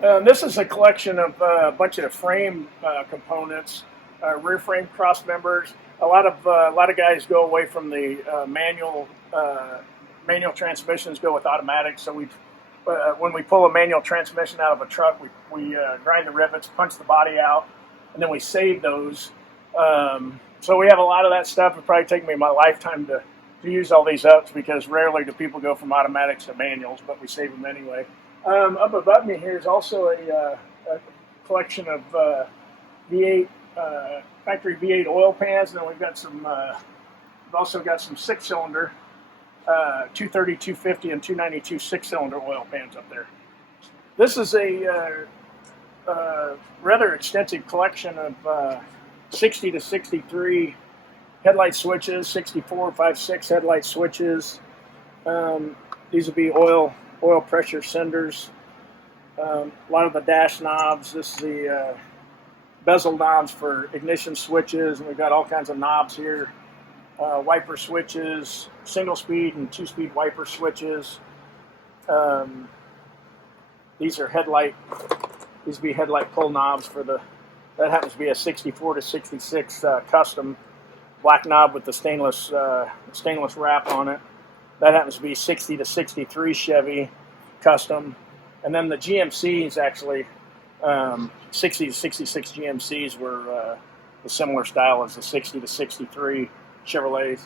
This is a collection of a bunch of frame components, rear frame cross members. A lot of guys go away from the manual transmissions, go with automatic. So when we pull a manual transmission out of a truck, we grind the rivets, punch the body out, and then we save those. So we have a lot of that stuff. It'll probably take me my lifetime to use all these up because rarely do people go from automatics to manuals, but we save them anyway. Up above me here is also a collection of V8 factory V8 oil pans, and then we've also got some six-cylinder 230, 250, and 292 six-cylinder oil pans up there. This is a rather extensive collection of 60 to 63 headlight switches, 64, 5.6 headlight switches. These would be oil pressure senders. A lot of the dash knobs. This is the bezel knobs for ignition switches, and we've got all kinds of knobs here. Wiper switches, single speed and 2-speed wiper switches. These are headlight. These would be headlight pull knobs for that happens to be a 64 to 66 custom black knob with the stainless wrap on it. That happens to be 60 to 63 Chevy custom. And then the GMCs actually, 60 to 66 GMCs were a similar style as the 60 to 63 Chevrolets.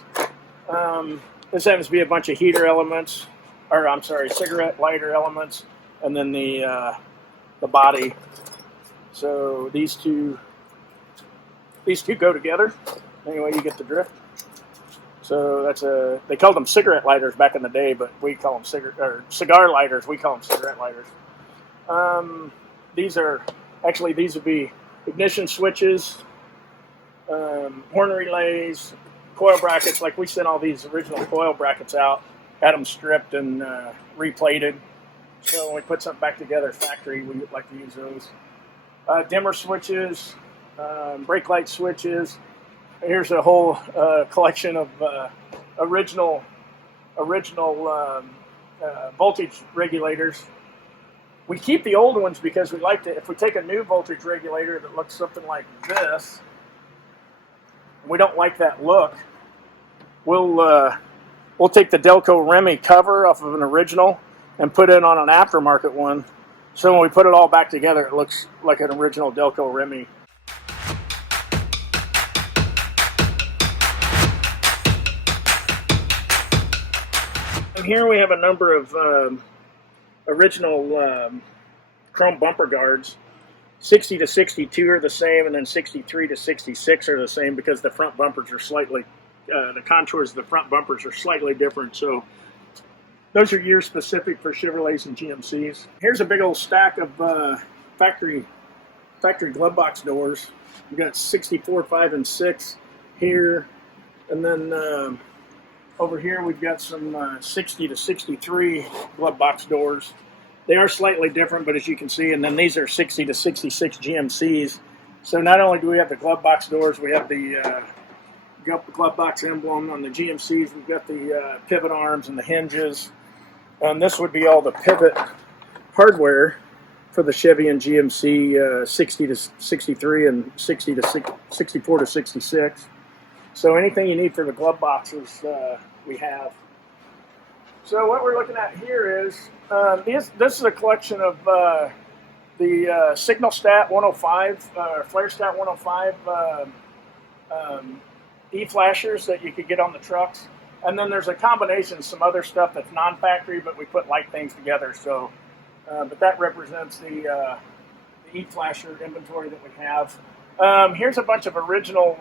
This happens to be a bunch of heater elements, or I'm sorry, cigarette lighter elements, and then the body. So these two go together. Anyway, you get the drift. So they called them cigarette lighters back in the day, but we call them cigar lighters. We call them cigarette lighters. These would be ignition switches, horn relays, coil brackets. Like we sent all these original coil brackets out, had them stripped and replated. So when we put something back together factory, we like to use those. Dimmer switches, brake light switches. Here's a whole collection of original voltage regulators. We keep the old ones because we like to, if we take a new voltage regulator that looks something like this, we don't like that look, we'll take the Delco Remy cover off of an original and put it on an aftermarket one. So when we put it all back together, it looks like an original Delco Remy. And here we have a number of original chrome bumper guards. 60 to 62 are the same, and then 63 to 66 are the same because the front bumpers are slightly, the contours of the front bumpers are slightly different. So those are year specific for Chevrolets and GMCs. Here's a big old stack of factory glove box doors. We've got 64, 5, and 6 here, and then over here we've got some 60 to 63 glove box doors. They are slightly different, but as you can see, and then these are 60 to 66 GMCs. So not only do we have the glove box doors, we have the glove box emblem. On the GMCs, we've got the pivot arms and the hinges. This would be all the pivot hardware for the Chevy and GMC 60 to 63 and 60 to 64 to 66. So anything you need for the glove boxes, we have. So what we're looking at here is, this is a collection of the Signal Stat 105, Flare Stat 105 E-flashers that you could get on the trucks. And then there's a combination of some other stuff that's non-factory, but we put light things together. So, but that represents the E-flasher inventory that we have. Here's a bunch of original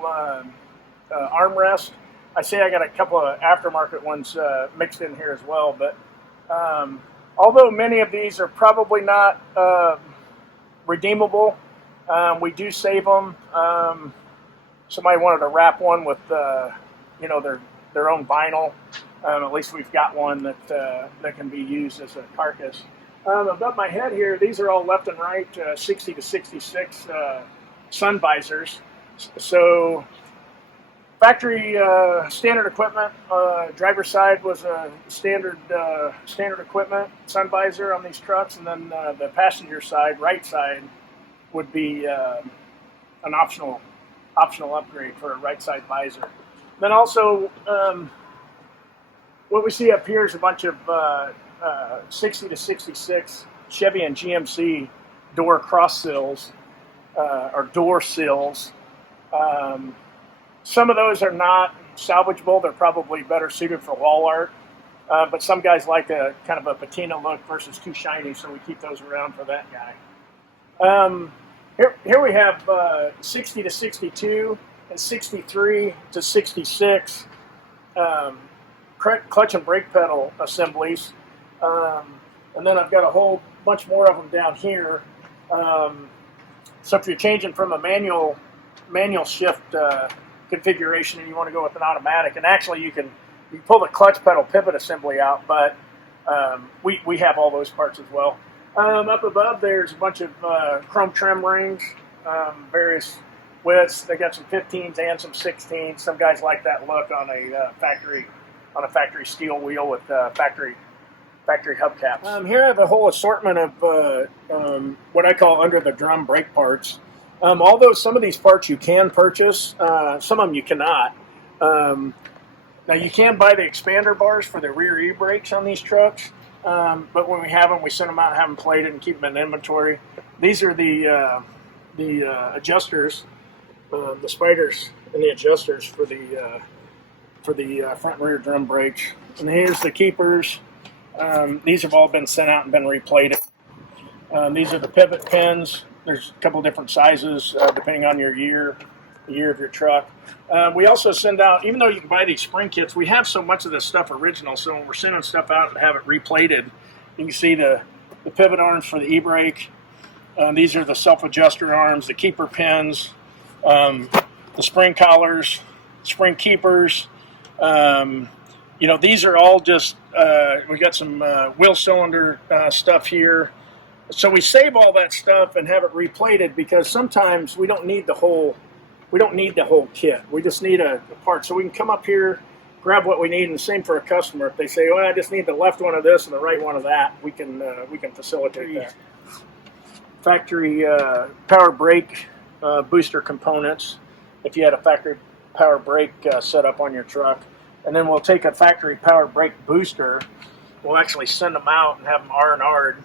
armrests. I say I got a couple of aftermarket ones mixed in here as well, but although many of these are probably not redeemable, we do save them. Somebody wanted to wrap one with their own vinyl. At least we've got one that can be used as a carcass. Above my head here, these are all left and right 60 to 66 sun visors. So Factory standard equipment. Driver's side was a standard equipment, sun visor on these trucks, and then the passenger side, right side, would be an optional upgrade for a right side visor. Then also, what we see up here is a bunch of 60 to 66 Chevy and GMC door cross sills or door sills. Some of those are not salvageable. They're probably better suited for wall art. But some guys like a kind of a patina look versus too shiny, so we keep those around for that guy. Here we have 60 to 62 and 63 to 66 clutch and brake pedal assemblies. And then I've got a whole bunch more of them down here. So if you're changing from a manual shift configuration and you want to go with an automatic, and actually you pull the clutch pedal pivot assembly out, but we have all those parts as well. Up above there's a bunch of chrome trim rings, various widths. They got some 15s and some 16s. Some guys like that look on a factory steel wheel with factory hubcaps. Here I have a whole assortment of what I call under the drum brake parts. Although some of these parts you can purchase, some of them you cannot. Now you can buy the expander bars for the rear e-brakes on these trucks, but when we have them, we send them out and have them plated and keep them in inventory. These are the adjusters, the spiders and the adjusters for the front and rear drum brakes. And here's the keepers. These have all been sent out and been replated. These are the pivot pins. There's a couple different sizes depending on your year, the year of your truck. We also send out, even though you can buy these spring kits, we have so much of this stuff original, so when we're sending stuff out and have it replated, you can see the pivot arms for the e-brake. These are the self-adjuster arms, the keeper pins, the spring collars, spring keepers. These are all just, we got some wheel cylinder stuff here. So we save all that stuff and have it replated because sometimes we don't need the whole kit. We just need a part. So we can come up here, grab what we need, and the same for a customer. If they say, "Well, I just need the left one of this and the right one of that," we can facilitate that. Factory power brake booster components. If you had a factory power brake set up on your truck, and then we'll take a factory power brake booster. We'll actually send them out and have them R&R'd.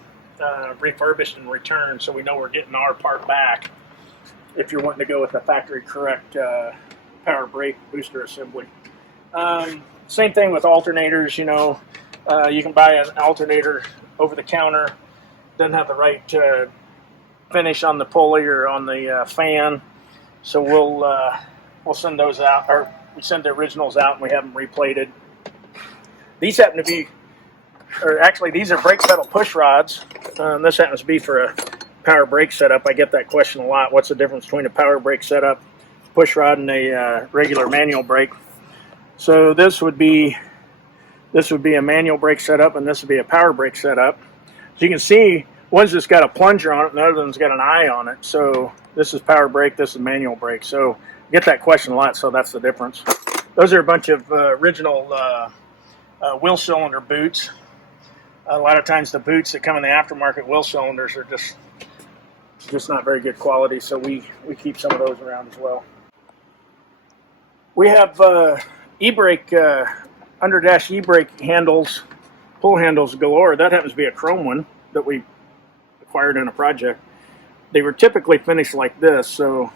Refurbished and returned, so we know we're getting our part back if you're wanting to go with the factory correct power brake booster assembly. Same thing with alternators. You can buy an alternator over the counter, doesn't have the right finish on the pulley or on the fan, so we'll send those out, or we send the originals out and we have them replated. These happen to be, or actually these are brake pedal push rods. This happens to be for a power brake setup. I get that question a lot. What's the difference between a power brake setup, push rod, and a regular manual brake? So this would be a manual brake setup, and this would be a power brake setup. So you can see one's just got a plunger on it, and the other one's got an eye on it. So this is power brake, this is manual brake. So I get that question a lot, so that's the difference. Those are a bunch of original wheel cylinder boots. A lot of times the boots that come in the aftermarket wheel cylinders are just not very good quality, so we keep some of those around as well. We have e-brake, under-dash e-brake handles, pull handles galore. That happens to be a chrome one that we acquired in a project. They were typically finished like this, so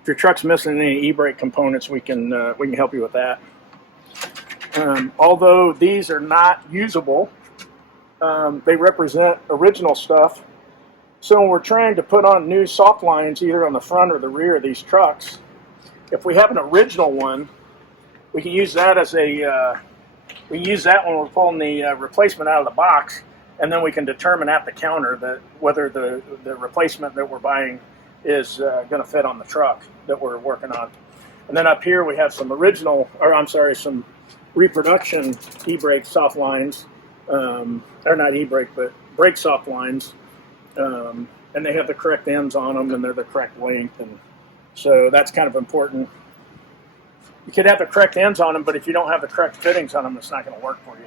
if your truck's missing any e-brake components, we can help you with that. Although these are not usable, they represent original stuff. So when we're trying to put on new soft lines, either on the front or the rear of these trucks, if we have an original one, we can use that as we use that when we're pulling the replacement out of the box, and then we can determine at the counter that whether the replacement that we're buying is going to fit on the truck that we're working on. And then up here we have some some reproduction e-brake soft lines. Or not e-brake, but brake soft lines, and they have the correct ends on them, and they're the correct length, and so that's kind of important. you could have the correct ends on them, but if you don't have the correct fittings on them, it's not going to work for you.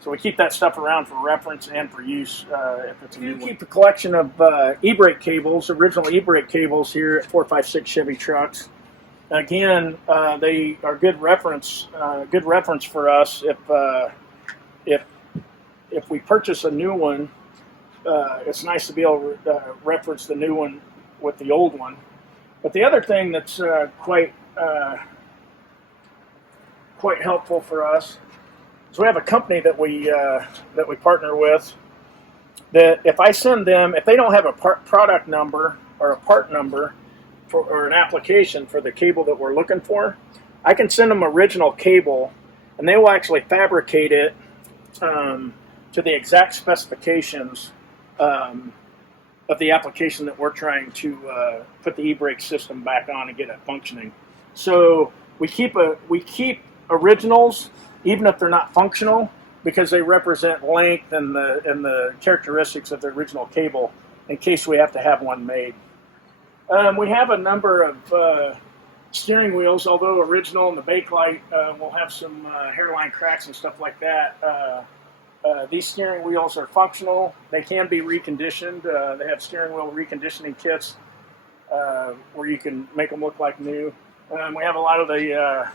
So we keep that stuff around for reference and for use if it's a new one. Keep a collection of e-brake cables, original e-brake cables here at 456 Chevy Trucks. Again, they are good reference for us if we purchase a new one. It's nice to be able to reference the new one with the old one. But the other thing that's quite helpful for us is we have a company that we partner with. That if I send them, if they don't have a product number or a part number or an application for the cable that we're looking for, I can send them original cable, and they will actually fabricate it to the exact specifications of the application that we're trying to put the e-brake system back on and get it functioning. So we keep originals even if they're not functional, because they represent length and the characteristics of the original cable in case we have to have one made. We have a number of steering wheels, although original, and the bakelite will have some hairline cracks and stuff like that. These steering wheels are functional. They can be reconditioned. They have steering wheel reconditioning kits where you can make them look like new. We have a lot of the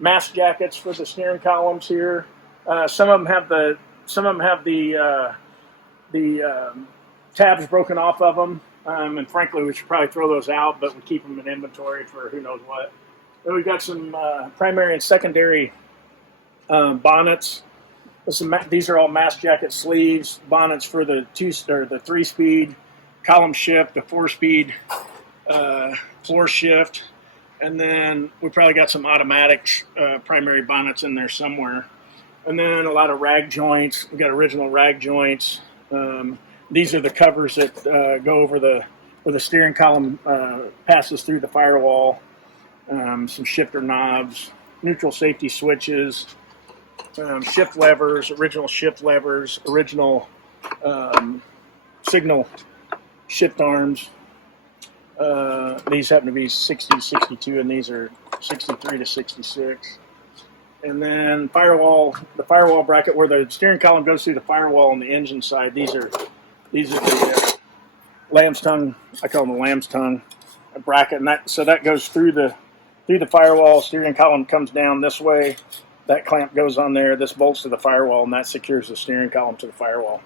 mast jackets for the steering columns here. Some of them have the tabs broken off of them, and frankly, we should probably throw those out, but we keep them in inventory for who knows what. Then we've got some primary and secondary bonnets. These are all mast jacket sleeves, bonnets for the 3-speed, column shift, the 4-speed floor shift, and then we probably got some automatic primary bonnets in there somewhere. And then a lot of rag joints. We've got original rag joints. These are the covers that go over where the steering column passes through the firewall. Some shifter knobs, neutral safety switches, shift levers, original signal shift arms. These happen to be 60 to 62, and these are 63 to 66. And then the firewall bracket where the steering column goes through the firewall on the engine side. These are the lamb's tongue. I call them the lamb's tongue bracket, and that goes through the firewall. Steering column comes down this way. That clamp goes on there. This bolts to the firewall, and that secures the steering column to the firewall.